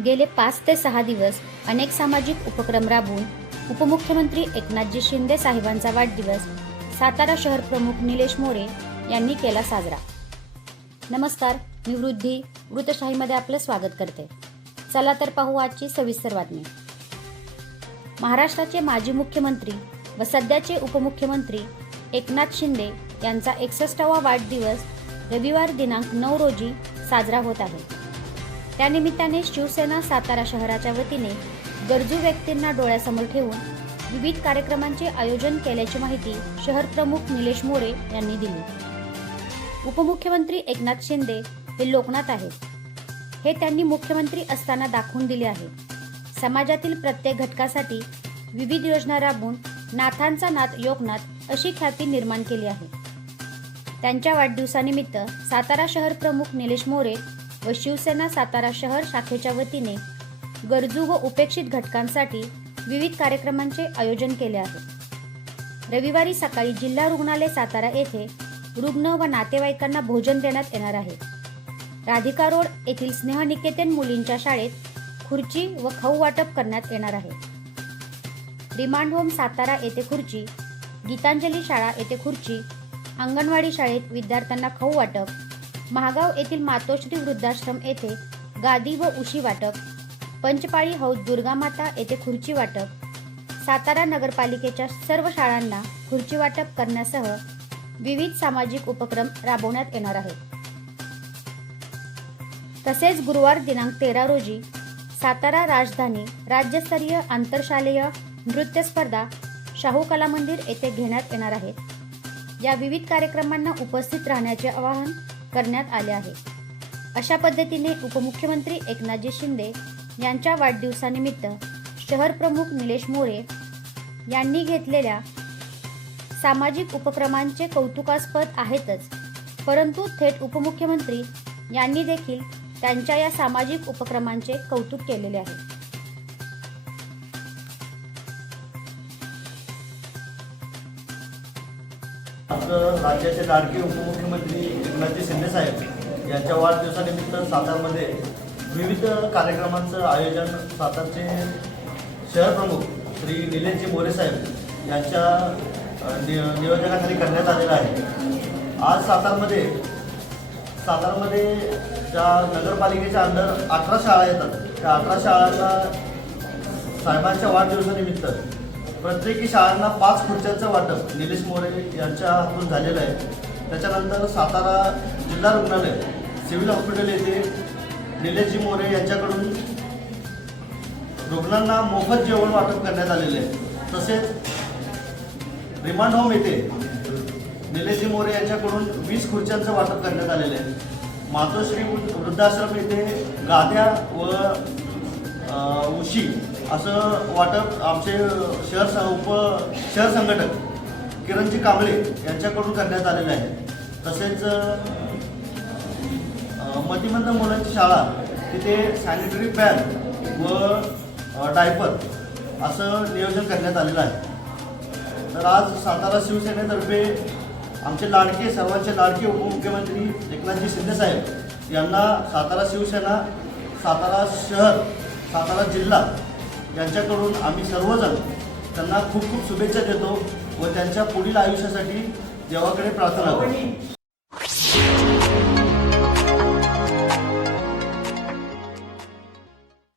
गेले पाच ते सहा दिवस अनेक सामाजिक उपक्रम राबवून उपमुख्यमंत्री एकनाथजी शिंदे साहेबांचा वाढदिवस सातारा शहर प्रमुख निलेश मोरे यांनी केला साजरा. नमस्कार मी वृद्धी वृतशाहीमध्ये आपलं स्वागत करते. चला तर पाहू आजची सविस्तर बातमी. महाराष्ट्राचे माजी मुख्यमंत्री व सध्याचे उपमुख्यमंत्री एकनाथ शिंदे यांचा एकसष्टावा वाढदिवस रविवार दिनांक नऊ रोजी साजरा होत आहे. त्यानिमित्ताने शिवसेना सातारा शहराच्या वतीने गरजू व्यक्तींना डोळ्यासमोर ठेवून विविध कार्यक्रमांचे आयोजन केल्याची माहिती शहर प्रमुख निलेश मोरे यांनी दिली. उपमुख्यमंत्री एकनाथ शिंदे हे लोकनाथ आहेत. हे त्यांनी मुख्यमंत्री असताना दाखवून दिले आहे. समाजातील प्रत्येक घटकासाठी विविध योजना राबवून नाथांचा नाथ योगनाथ अशी ख्याती निर्माण केली आहे. त्यांच्या वाढदिवसानिमित्त सातारा शहर प्रमुख निलेश मोरे व शिवसेना सातारा शहर शाखेच्या वतीने गरजू व उपेक्षित घटकांसाठी विविध कार्यक्रमांचे आयोजन केले आहे. रविवारी सकाळी जिल्हा रुग्णालय सातारा येथे रुग्ण व नातेवाईकांना भोजन देण्यात येणार आहे. राधिका रोड येथील स्नेहनिकेतन मुलींच्या शाळेत खुर्ची व खाऊ वाटप करण्यात येणार आहे. रिमांड होम सातारा येथे खुर्ची गीतांजली शाळा येथे खुर्ची अंगणवाडी शाळेत विद्यार्थ्यांना खाऊ वाटप महागाव येथील मातोश्री वृद्धाश्रम येथे गादी व उशी वाटप पंचपाळी हौद दुर्गामाता येथे खुर्ची वाटप सातारा नगरपालिकेच्या सर्व शाळांना खुर्ची वाटप करण्यासह विविध सामाजिक उपक्रम राबवण्यात येणार आहेत. तसेच गुरुवार दिनांक तेरा रोजी सातारा राजधानी राज्यस्तरीय आंतरशालेय नृत्य स्पर्धा शाहू कला मंदिर येथे घेण्यात येणार आहेत या विविध कार्यक्रमांना उपस्थित राहण्याचे आवाहन करण्यात आले आहे. अशा पद्धतीने उपमुख्यमंत्री एकनाथजी शिंदे यांच्या वाढदिवसानिमित्त शहर प्रमुख निलेश मोरे यांनी घेतलेल्या सामाजिक उपक्रमांचे कौतुकास्पद आहेतच परंतु थेट उपमुख्यमंत्री यांनी देखील त्यांच्या या सामाजिक उपक्रमांचे कौतुक केलेले आहे. आमचं राज्याचे लाडके उपमुख्यमंत्री एकनाथजी शिंदे साहेब यांच्या वाढदिवसानिमित्त सातारमध्ये विविध कार्यक्रमांचं आयोजन सातारचे शहर प्रमुख श्री निलेशजी मोरे साहेब यांच्या नियोजनाखाली करण्यात आलेलं आहे. आज सातारमध्ये सातारमध्ये ज्या नगरपालिकेच्या अंडर अठरा शाळा येतात त्या अठरा शाळांना साहेबांच्या वाढदिवसानिमित्त प्रत्येकी शाळांना पाच खुर्च्यांचं वाटप निलेश मोरे यांच्या हातून झालेलं आहे. त्याच्यानंतर सातारा जिल्हा रुग्णालय सिव्हिल हॉस्पिटल येथे निलेशजी मोरे यांच्याकडून रुग्णांना मोफत जेवण वाटप करण्यात आलेले आहे. तसेच रिमांड होम येथे निलेशजी मोरे यांच्याकडून वीस खुर्च्यांचं वाटप करण्यात आलेलं आहे. मातोश्री वृद्धाश्रम येथे गाद्या व उशी असं वाटप आमचे शहर स- उप शहर संघटक किरणजी कांबळे यांच्याकडून करण्यात आलेलं आहे. तसेच मतिमंद मुलांची शाळा तिथे सॅनिटरी पॅड व डायपर असं नियोजन करण्यात आलेलं आहे. तर आज सातारा शिवसेनेतर्फे आमचे लाडके सर्वांचे लाडके उपमुख्यमंत्री एकनाथजी शिंदेसाहेब यांना सातारा शिवसेना सातारा शहर सातारा जिल्हा यांच्याकडून आम्ही सर्वजण त्यांना खूप खूप शुभेच्छा देतो व त्यांच्या पुढील आयुष्यासाठी देवाकडे प्रार्थना करतो.